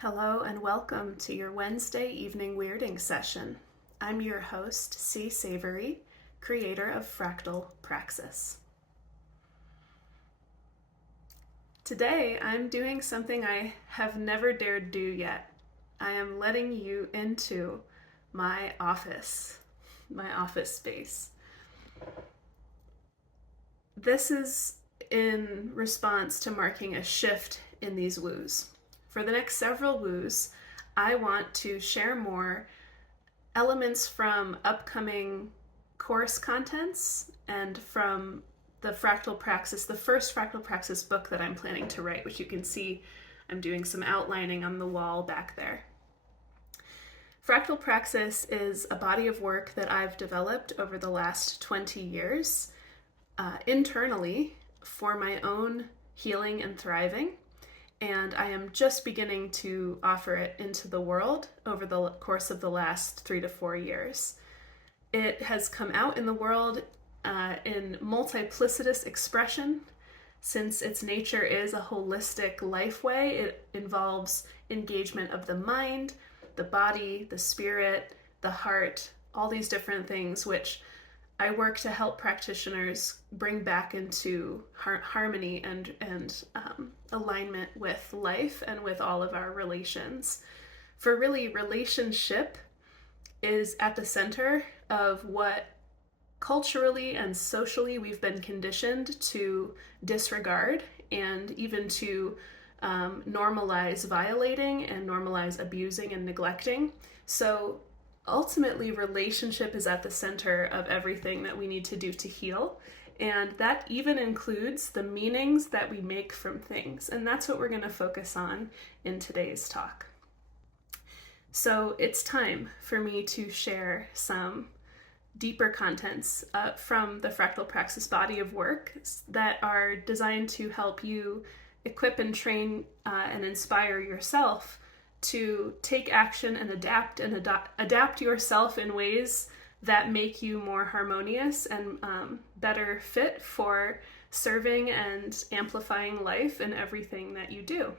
Hello and welcome to your Wednesday evening weirding session. I'm your host, C. Savory, creator of Fractal Praxis. Today I'm doing something I have never dared do yet. I am letting you into my office space. This is in response to marking a shift in these WEWS. For the next several WEWS, I want to share more elements from upcoming course contents and from the Fractal Praxis, the first Fractal Praxis book that I'm planning to write, which you can see I'm doing some outlining on the wall back there. Fractal Praxis is a body of work that I've developed over the last 20 years internally for my own healing and thriving. And I am just beginning to offer it into the world over the course of the last 3 to 4 years. It has come out in the world in multiplicitous expression. Since its nature is a holistic life way, it involves engagement of the mind, the body, the spirit, the heart, all these different things, which I work to help practitioners bring back into harmony and alignment with life and with all of our relations. For really, relationship is at the center of what culturally and socially we've been conditioned to disregard and even to normalize violating and normalize abusing and neglecting. So ultimately, relationship is at the center of everything that we need to do to heal. And that even includes the meanings that we make from things. And that's what we're going to focus on in today's talk. So it's time for me to share some deeper contents from the Fractal Praxis body of work that are designed to help you equip and train and inspire yourself to take action and adapt yourself in ways that make you more harmonious and better fit for serving and amplifying life in everything that you do.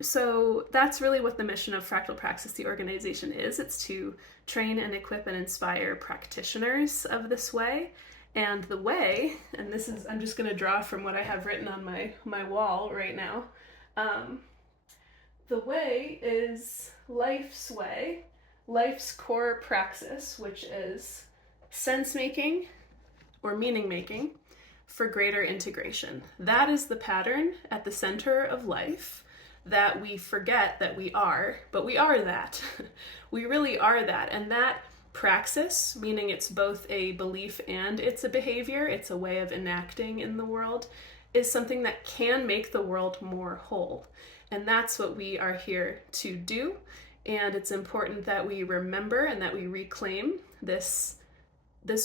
So that's really what the mission of Fractal Praxis, the organization, is. It's to train and equip and inspire practitioners of this way. And the way, and this is, I'm just going to draw from what I have written on my wall right now. The way is life's way, life's core praxis, which is sense-making or meaning-making for greater integration. That is the pattern at the center of life that we forget that we are, but we are that. We really are that. And that praxis, meaning it's both a belief and it's a behavior, it's a way of enacting in the world, is something that can make the world more whole. And that's what we are here to do. And it's important that we remember and that we reclaim this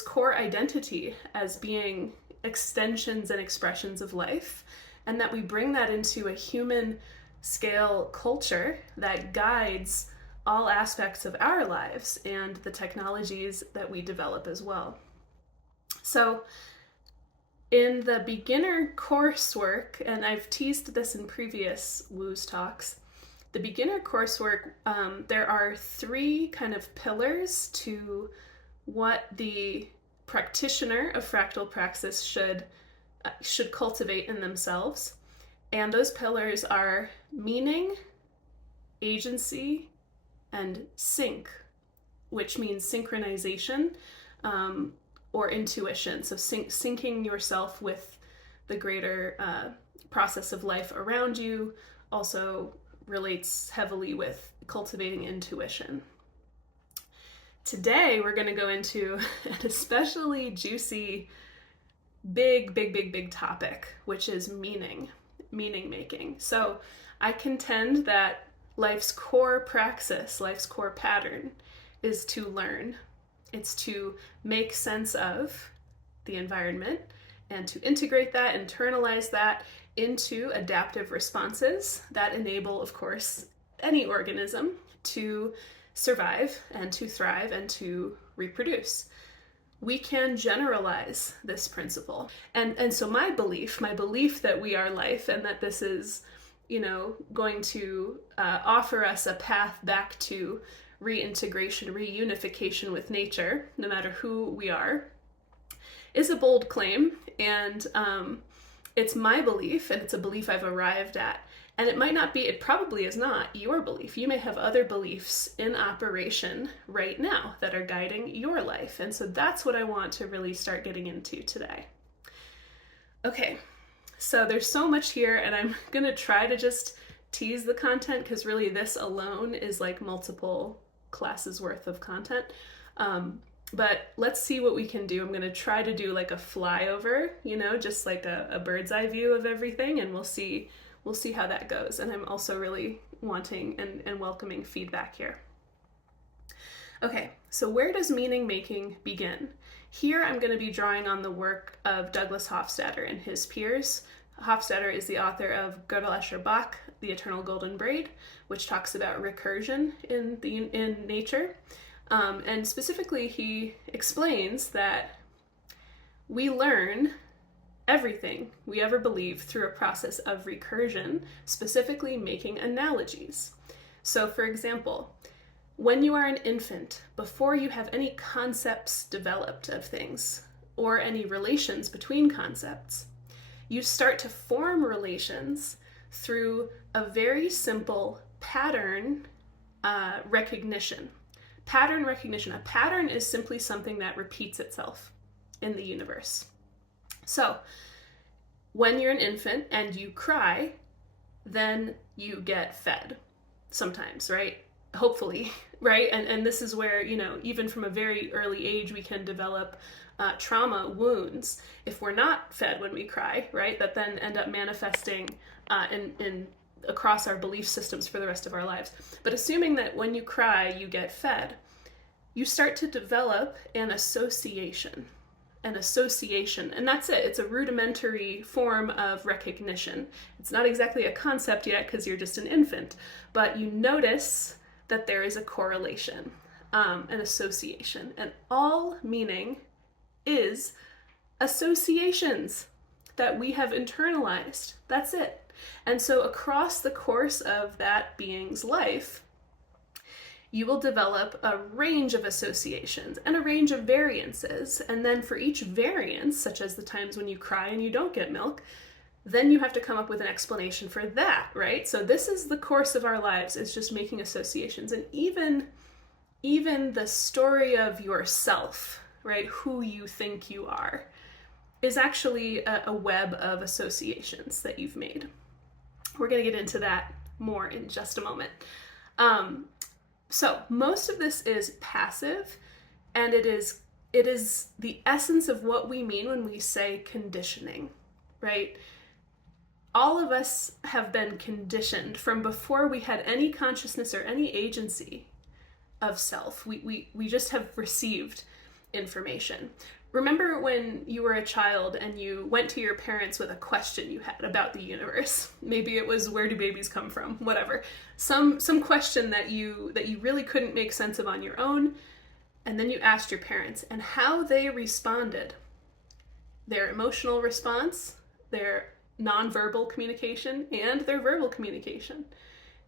core identity as being extensions and expressions of life, and that we bring that into a human scale culture that guides all aspects of our lives and the technologies that we develop as well. So in the beginner coursework, and I've teased this in previous WEWS talks, the beginner coursework, there are 3 kind of pillars to what the practitioner of Fractal Praxis should cultivate in themselves. And those pillars are meaning, agency, and sync, which means synchronization, or intuition. So syncing yourself with the greater process of life around you also relates heavily with cultivating intuition. Today, we're going to go into an especially juicy, big topic, which is meaning making. So I contend that life's core praxis, life's core pattern, is to learn. It's to make sense of the environment and to integrate that, internalize that into adaptive responses that enable, of course, any organism to survive and to thrive and to reproduce. We can generalize this principle. And so my belief that we are life and that this is going to offer us a path back to reintegration, reunification with nature, no matter who we are, is a bold claim. And it's my belief, and it's a belief I've arrived at. And it probably is not your belief. You may have other beliefs in operation right now that are guiding your life. And so that's what I want to really start getting into today. Okay, so there's so much here, and I'm gonna try to just tease the content, because really this alone is like multiple classes worth of content. But let's see what we can do. I'm gonna try to do like a flyover, just like a bird's eye view of everything, and we'll see how that goes. And I'm also really wanting and welcoming feedback here. Okay, so where does meaning making begin? Here I'm going to be drawing on the work of Douglas Hofstadter and his peers. Hofstadter is the author of Gödel, Escher, Bach, The Eternal Golden Braid, which talks about recursion in nature. And specifically, he explains that we learn everything we ever believe through a process of recursion, specifically making analogies. So, for example, when you are an infant, before you have any concepts developed of things or any relations between concepts, you start to form relations through a very simple pattern recognition. Pattern recognition. A pattern is simply something that repeats itself in the universe. So, when you're an infant and you cry, then you get fed sometimes, right? Hopefully, right? And this is where, even from a very early age, we can develop trauma wounds if we're not fed when we cry, right? That then end up manifesting in across our belief systems for the rest of our lives. But assuming that when you cry, you get fed, you start to develop an association. And that's it. It's a rudimentary form of recognition. It's not exactly a concept yet because you're just an infant, but you notice that there is a correlation, an association, and all meaning is associations that we have internalized. That's it. And so across the course of that being's life, you will develop a range of associations and a range of variances. And then for each variance, such as the times when you cry and you don't get milk, then you have to come up with an explanation for that, right? So this is the course of our lives, is just making associations. And even the story of yourself, right, who you think you are, is actually a web of associations that you've made. We're going to get into that more in just a moment. So most of this is passive, and it is the essence of what we mean when we say conditioning, right? All of us have been conditioned from before we had any consciousness or any agency of self. We just have received information. Remember when you were a child and you went to your parents with a question you had about the universe? Maybe it was, where do babies come from? Whatever. Some question that you really couldn't make sense of on your own, and then you asked your parents, and how they responded. Their emotional response, their nonverbal communication, and their verbal communication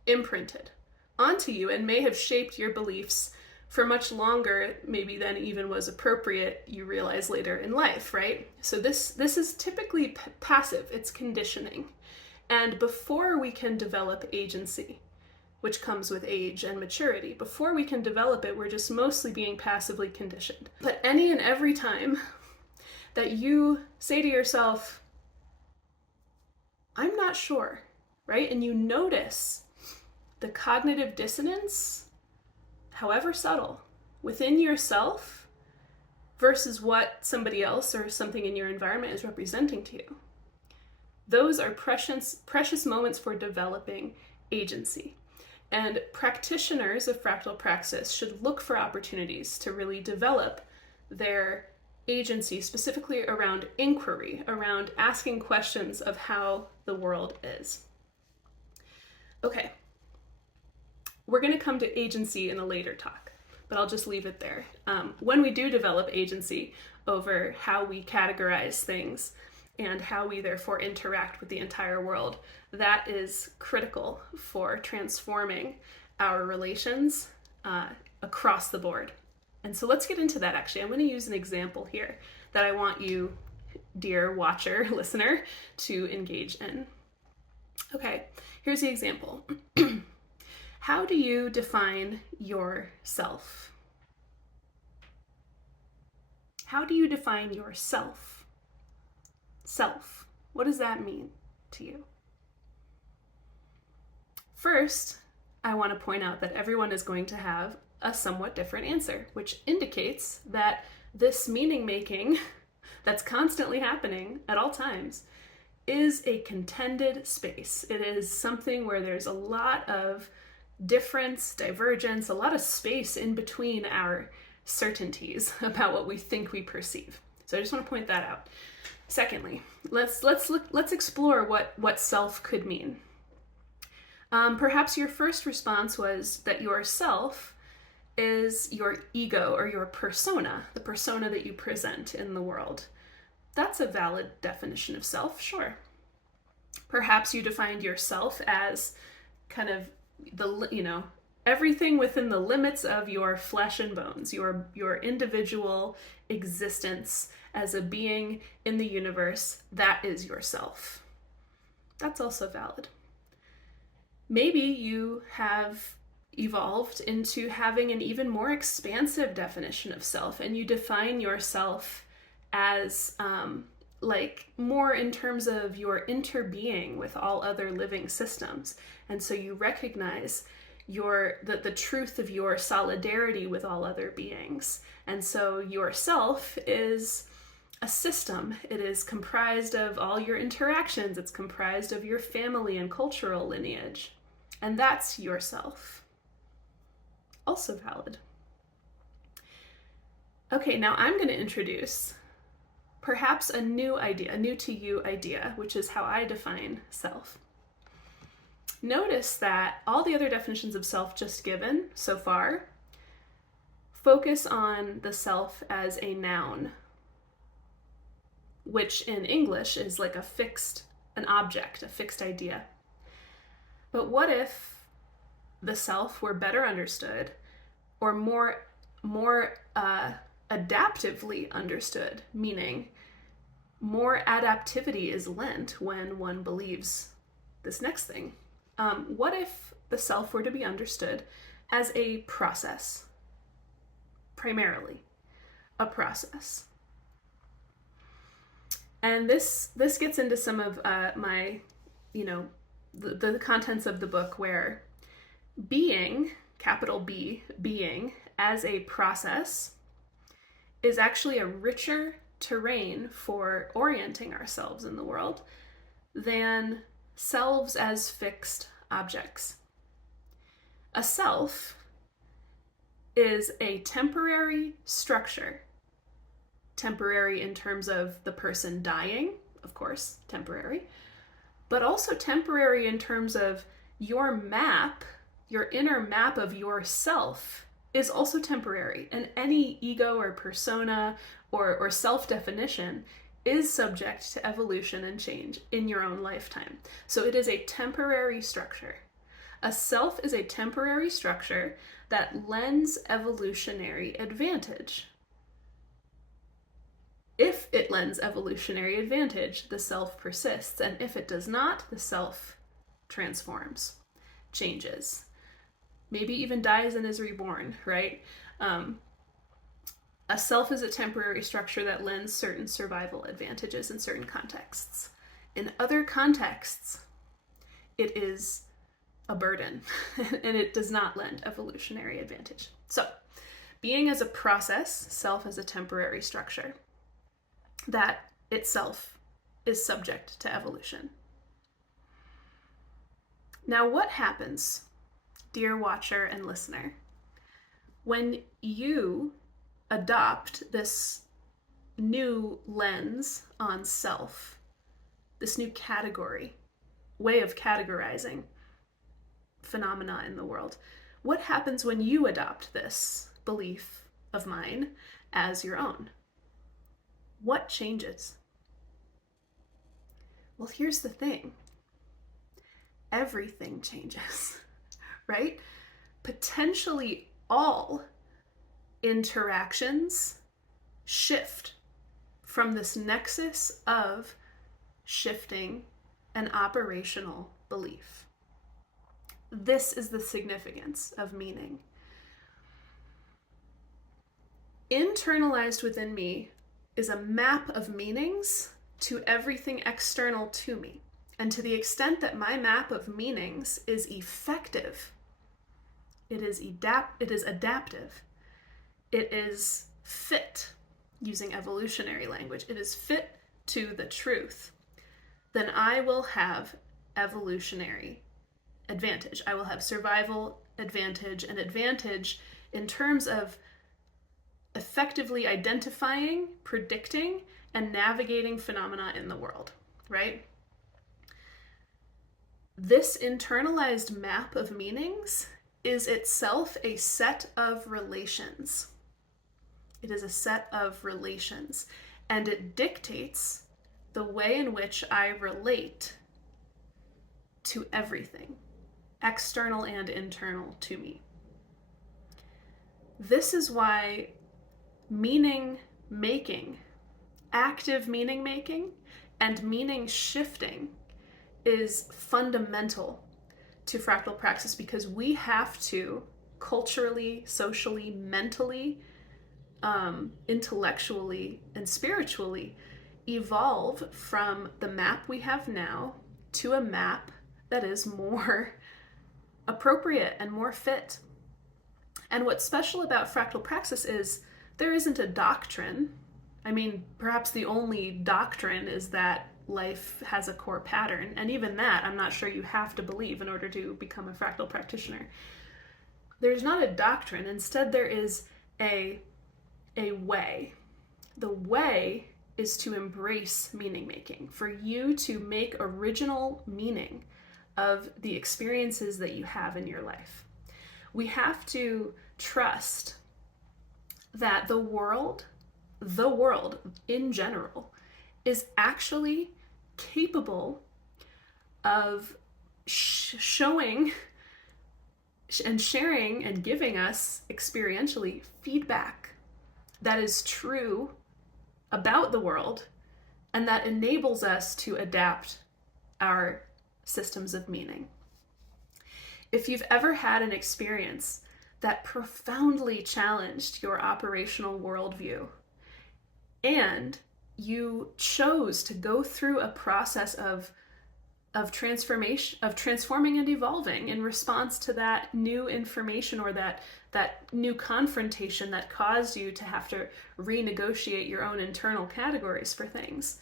imprinted onto you and may have shaped your beliefs for much longer, maybe than even was appropriate, you realize later in life, right? So this is typically passive, it's conditioning. And before we can develop agency, which comes with age and maturity, before we can develop it, we're just mostly being passively conditioned. But any and every time that you say to yourself, I'm not sure, right? And you notice the cognitive dissonance, however subtle, within yourself versus what somebody else or something in your environment is representing to you. Those are precious moments for developing agency. And practitioners of fractal praxis should look for opportunities to really develop their agency, specifically around inquiry, around asking questions of how the world is. Okay. We're going to come to agency in a later talk, but I'll just leave it there. When we do develop agency over how we categorize things, and how we therefore interact with the entire world. That is critical for transforming our relations across the board. And so let's get into that actually. I'm going to use an example here that I want you, dear watcher, listener, to engage in. Okay, here's the example. How do you define yourself? How do you define yourself? Self. What does that mean to you? First, I want to point out that everyone is going to have a somewhat different answer, which indicates that this meaning making that's constantly happening at all times is a contended space. It is something where there's a lot of difference, divergence, a lot of space in between our certainties about what we think we perceive. So I just want to point that out. Secondly, let's explore what self could mean. Perhaps your first response was that your self is your ego or your persona, the persona that you present in the world. That's a valid definition of self, sure. Perhaps you defined yourself as kind of everything within the limits of your flesh and bones, your individual existence as a being in the universe. That is yourself. That's also valid. Maybe you have evolved into having an even more expansive definition of self, and you define yourself as more in terms of your interbeing with all other living systems. And so you recognize the truth of your solidarity with all other beings. And so yourself is a system. It is comprised of all your interactions. It's comprised of your family and cultural lineage. And that's yourself. Also valid. Okay, now I'm going to introduce perhaps a new idea, a new to you idea, which is how I define self. Notice that all the other definitions of self just given so far focus on the self as a noun, which in English is like an object, a fixed idea. But what if the self were better understood or more adaptively understood, meaning more adaptivity is lent when one believes this next thing? What if the self were to be understood as a process, primarily a process? And this gets into some of my, the contents of the book, where being, capital B, being as a process is actually a richer terrain for orienting ourselves in the world than selves as fixed objects. A self is a temporary structure. Temporary in terms of the person dying, of course, temporary, but also temporary in terms of your map, your inner map of yourself is also temporary. And any ego or persona or self-definition is subject to evolution and change in your own lifetime. So it is a temporary structure. A self is a temporary structure that lends evolutionary advantage. If it lends evolutionary advantage, the self persists, and if it does not, the self transforms, changes, maybe even dies and is reborn, right? A self is a temporary structure that lends certain survival advantages in certain contexts. In other contexts, it is a burden, and it does not lend evolutionary advantage. So, being as a process, self as a temporary structure that itself is subject to evolution. Now, what happens, dear watcher and listener, when you adopt this new lens on self, this new category, way of categorizing phenomena in the world? What happens when you adopt this belief of mine as your own? What changes? Well, here's the thing. Everything changes, right? Potentially all interactions shift from this nexus of shifting an operational belief. This is the significance of meaning. Internalized within me is a map of meanings to everything external to me. And to the extent that my map of meanings is effective, it is adaptive, it is fit, using evolutionary language, it is fit to the truth, then I will have evolutionary advantage. I will have survival advantage and advantage in terms of effectively identifying, predicting, and navigating phenomena in the world, right? This internalized map of meanings is itself a set of relations. It is a set of relations, and it dictates the way in which I relate to everything, external and internal to me. This is why meaning making, active meaning making, and meaning shifting is fundamental to fractal praxis, because we have to culturally, socially, mentally, intellectually, and spiritually evolve from the map we have now to a map that is more appropriate and more fit. And what's special about fractal praxis is there isn't a doctrine. I mean, perhaps the only doctrine is that life has a core pattern, and even that I'm not sure you have to believe in order to become a fractal practitioner. There's not a doctrine. Instead, there is a way. The way is to embrace meaning making, for you to make original meaning of the experiences that you have in your life. We have to trust that the world in general is actually capable of showing and sharing and giving us experientially feedback that is true about the world and that enables us to adapt our systems of meaning. If you've ever had an experience that profoundly challenged your operational worldview, and you chose to go through a process of transformation, of transforming and evolving in response to that new information or that new confrontation that caused you to have to renegotiate your own internal categories for things,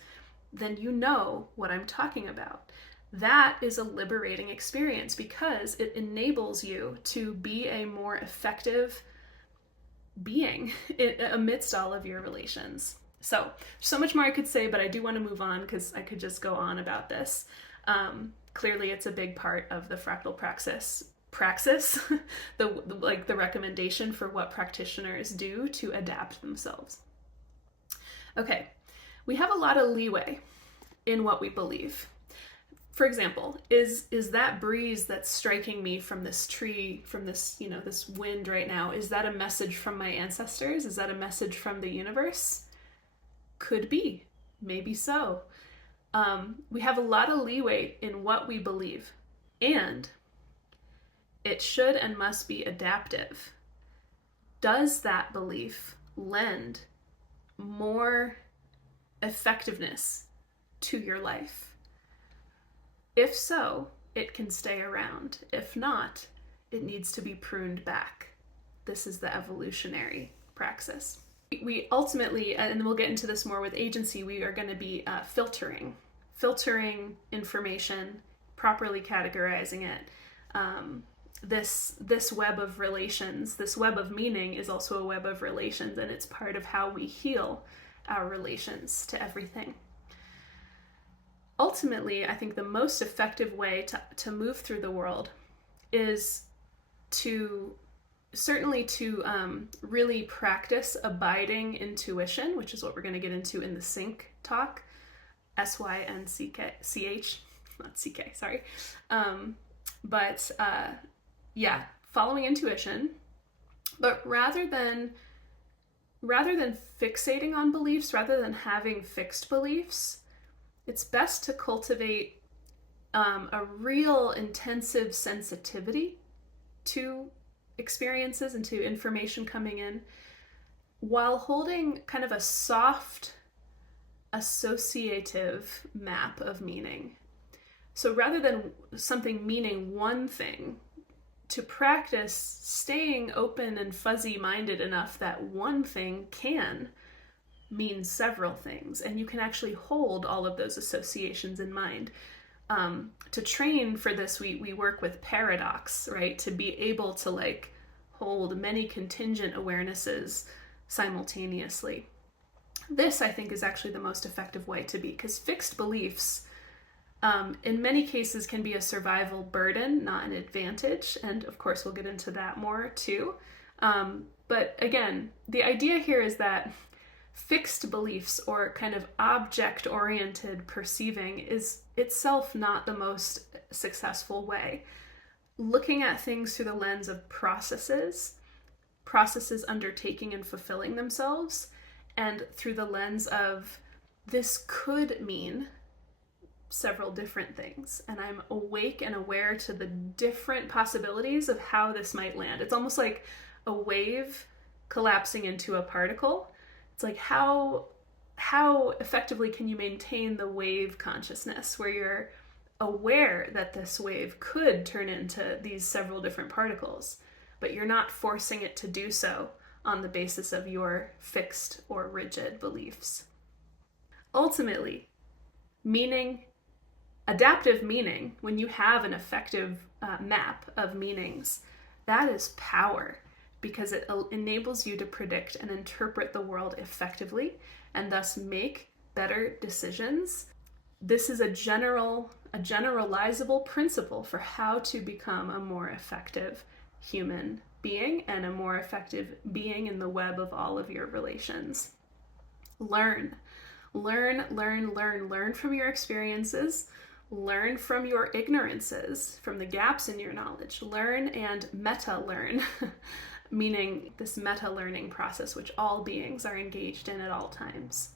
then you know what I'm talking about. That is a liberating experience because it enables you to be a more effective being amidst all of your relations. So much more I could say, but I do want to move on because I could just go on about this. Clearly, it's a big part of the fractal praxis, the recommendation for what practitioners do to adapt themselves. Okay, we have a lot of leeway in what we believe. For example, is that breeze that's striking me from this tree, from this, this wind right now, is that a message from my ancestors? Is that a message from the universe? Could be, maybe so. We have a lot of leeway in what we believe, and it should and must be adaptive. Does that belief lend more effectiveness to your life? If so, it can stay around. If not, it needs to be pruned back. This is the evolutionary praxis. We ultimately, and we'll get into this more with agency, we are going to be filtering information, properly categorizing it. This web of relations, this web of meaning is also a web of relations, and it's part of how we heal our relations to everything. Ultimately, I think the most effective way to move through the world is to really practice abiding intuition, which is what we're going to get into in the sync talk, SYNCH, not CK, sorry. But yeah, following intuition. But rather than fixating on beliefs, rather than having fixed beliefs, it's best to cultivate a real intensive sensitivity to experiences and to information coming in, while holding kind of a soft associative map of meaning. So rather than something meaning one thing, to practice staying open and fuzzy-minded enough that one thing can mean several things, and you can actually hold all of those associations in mind. To train for this, we work with paradox, right? To be able to like hold many contingent awarenesses simultaneously. This, I think, is actually the most effective way to be, because fixed beliefs, in many cases, can be a survival burden, not an advantage. And of course, we'll get into that more too. But again, the idea here is that fixed beliefs, or kind of object-oriented perceiving, is itself not the most successful way. Looking at things through the lens of processes undertaking and fulfilling themselves, and through the lens of this could mean several different things, and I'm awake and aware to the different possibilities of how this might land. It's almost like a wave collapsing into a particle. It's like how effectively can you maintain the wave consciousness, where you're aware that this wave could turn into these several different particles, but you're not forcing it to do so on the basis of your fixed or rigid beliefs. Ultimately, adaptive meaning, when you have an effective map of meanings, that is power, because it enables you to predict and interpret the world effectively and thus make better decisions. This is a generalizable principle for how to become a more effective human being and a more effective being in the web of all of your relations. Learn from your experiences. Learn from your ignorances, from the gaps in your knowledge. Learn and meta-learn, meaning this meta-learning process which all beings are engaged in at all times.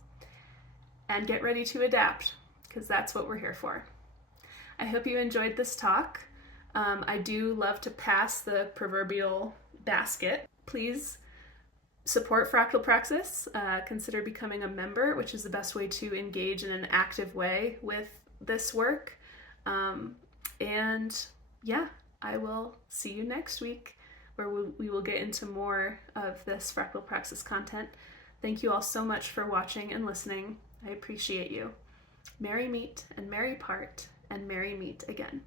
And get ready to adapt, because that's what we're here for. I hope you enjoyed this talk. I do love to pass the proverbial basket. Please support Fractal Praxis. Consider becoming a member, which is the best way to engage in an active way with this work. And yeah, I will see you next week, where we will get into more of this Fractal Praxis content. Thank you all so much for watching and listening. I appreciate you. Merry meet and merry part, and merry meet again.